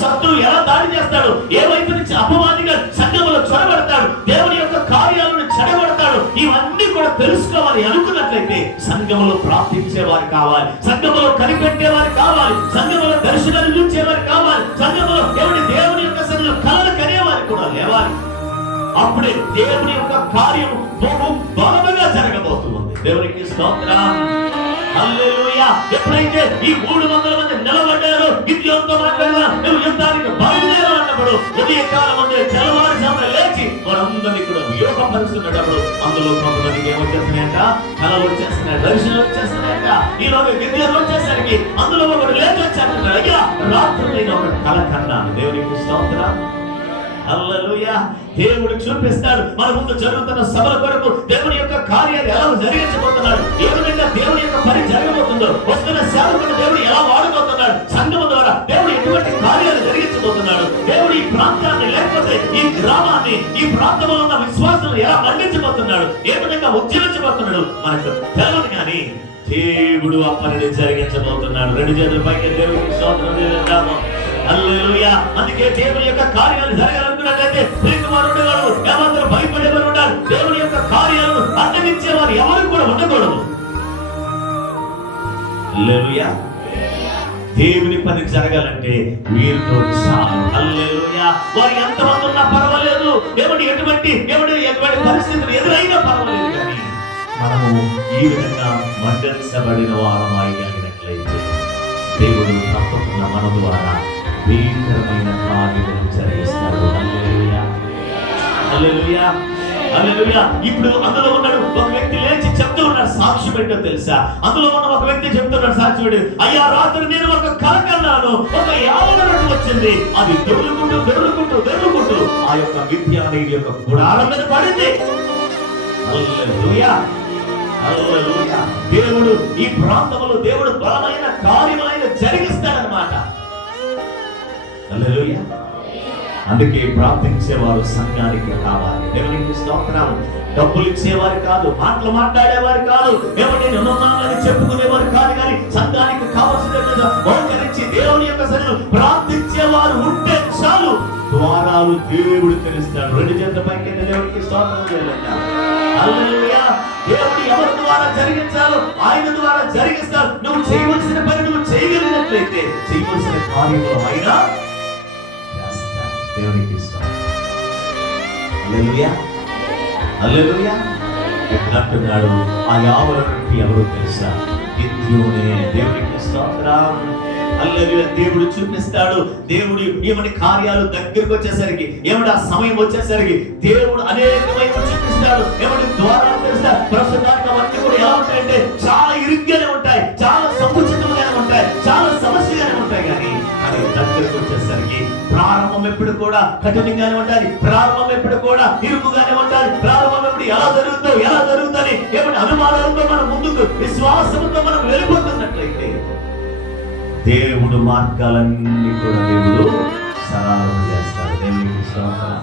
శత్రువు ఎలా దాడి చేస్తాడు, ఏ వైపు నుంచి అపవాదిగా సంఘములో చొరబడతాడు, దేవుని యొక్క కార్యాలను చెడగొడతాడు, ఇవన్నీ కూడా తెలుసుకోవాలి అనుకున్నట్లయితే సంఘములో ప్రార్థించేవారు కావాలి, సంఘములో కనిపెట్టేవారు కావాలి, సంఘములో దర్శనాలు చూచేవారు కావాలి, సంఘములో దేవుని యొక్క సన్నిధిలో కలలు కనేవారు కూడా లేవాలి. అప్పుడే దేవుని యొక్క కార్యం బహు బలముగా జరగబోతుంది. దేవునికి స్తోత్రం. హల్లెలూయా. ఎప్పుడైతే ఈ 300 మంది నిలబడ్డారో గిద్యోనుతో మాట్లాడినా నువ్వు యుద్ధానికి బయలుదేరాలన్నప్పుడు ఉదయకాలం ముందే తెల్లవారుజామున లేచి వారందరినీ కూడా వ్యూహపరుస్తున్నప్పుడు అందులో కొంతమందికి ఏమొచ్చేస్తున్నాయంట, కళలు వచ్చేస్తున్నాయి, దర్శనాలు వచ్చేస్తున్నాయంట. ఈలోగా గిద్యోను వచ్చేసరికి అందులో ఒకడు లేచి వచ్చాడు, అయ్యా రాత్రి నేను ఒక కళ కన్నాను. దేవునికి స్తోత్రం. హల్లెలూయా. దేవుడు చూపిస్తాడు మన ముందు జరుగుతున్న సభల కొరకు దేవుని యొక్క కార్యాలు ఎలా జరిగించబోతున్నాడు, ఏ విధంగా దేవుని యొక్క పని జరగబోతుందో, వస్తున్న సేవకుడు దేవుడు ఎలా వాడబోతున్నాడు, సంఘము ద్వారా దేవుడు ఎటువంటి కార్యాలు జరిగించబోతున్నాడు, దేవుడు ఈ ప్రాంతాన్ని లేకపోతే ఈ గ్రామాన్ని, ఈ ప్రాంతంలో ఉన్న విశ్వాసాలను ఎలా మండించబోతున్నాడు, ఏ విధంగా ఉజ్జీవించబోతున్నాడు మనకు తెలియదు. కానీ దేవుడు ఆ పనిని జరిగించబోతున్నాడు. 2 చేతుల పైకి దేవుడికి స్తోత్రం చేద్దాము. హల్లెలూయా. అందుకే దేవుని యొక్క కార్యాలు జరగాలనుకున్నట్లయితే ప్రియకుమారుడు ఏమాత్రం భయపడేవారు ఉండాలి. దేవుని యొక్క కార్యాలను అడ్డగించేవారు ఎవరు కూడా ఉండకూడదు. హల్లెలూయా. దేవుని పని జరగాలంటే వీరితో చాలు. హల్లెలూయా. వారు ఎంతమంది ఉన్నా పర్వాలేదు, ఎటువంటి పరిస్థితులు ఎదురైనా పర్వాలేదు, కానీ మనము ఈ విధంగా మండించబడిన వారమైనట్లయితే దేవుడు తప్పకుండా మన ద్వారా భీకరమైన కార్యములు జరిగిస్తాడు. హల్లెలూయా. హల్లెలూయా. హల్లెలూయా. ఇప్పుడు అందులో ఉన్నాడు ఒక వ్యక్తి లేచి చెప్తూ ఉన్నాడు, సాక్షి పెట్టో తెలుసా? అందులో ఉన్న ఒక వ్యక్తి చెప్తున్నాడు, సాక్షి పెట్టి, అయ్యా రాత్రి నేను ఒక కల కన్నాను, ఒక యావనరుడు వచ్చింది, అది దొరుకుంటూ ఆ యొక్క మిథ్యానీయుడి యొక్క గుడారం మీద పడింది. హల్లెలూయా. హల్లెలూయా. దేవుడు ఈ ప్రాంతంలో దేవుడు బలమైన కార్యములైన జరిగిస్తాడనమాట. హల్లెలూయా. అందుకే ప్రార్థించేవారు సంఘానికి కావాలి. దేవునికి స్తోత్రం. డబ్బులు ఇచ్చేవారు కాదు, మాటలు మాట్లాడేవారు కాదు, దేవుని నిన్నని చెప్పుకునేవారు కాదు, కానీ సంఘానికి కావాల్సిన మోకరించి దేవుని యొక్క సన్నిధిలో ప్రార్థించేవారు ఉంటే చాలు, ద్వారాలు దేవుడు తెలుస్తాడు. 2 చేతుల పైకి దేవునికి స్తోత్రం చేయాలి. హల్లెలూయా. దేవుడు ఎవరి ద్వారా జరిగించాలో ఆయన ద్వారా జరిగిస్తాడు. నువ్వు చేయవలసిన పని నువ్వు చేయగలిగినట్లయితే చేయవలసిన కార్యములు అయినా దేవునికి స్తోత్రం. హల్లెలూయా. హల్లెలూయా. అంటున్నాడు ఆ యావనరుడికి ఎవరో తెలుసా? గిద్యోనే. దేవునికి స్తోత్రం. హల్లెలూయా. దేవుడు చూపిస్తాడు. దేవుడు ఏమని కార్యాలు దగ్గరకు వచ్చేసరికి, ఏమంటే ఆ సమయం వచ్చేసరికి దేవుడు అనేకమైన చూపిస్తాడు. ఏమంటే ద్వారాలు తెలుస్తాడు. ప్రస్తుతానికి అవన్నీ కూడా ఎలా ఉంటాయంటే చాలా ఇరుగ్గానే ఉంటాయి, చాలా సంకుచితంగానే ఉంటాయి, చాలా సమస్యగానే ఉంటాయి, కానీ అది దగ్గరకు వచ్చేసరికి ప్రారంభం ఎప్పుడు కూడా కఠినంగానే ఉండాలి, ప్రారంభం ఎప్పుడు కూడా ఇరుకుగానే ఉండాలి, ప్రారంభం ఎప్పుడు ఎలా జరుగుతుంది ఏమంటే అనుమానాలతో మనం ముందుకు విశ్వాసంతో మనం వెళ్ళిపోతున్నట్లయితే దేవుడు మార్గాలన్నీ కూడా దేవుడు సరళం చేస్తాడు. దేవునికి స్తోత్రం.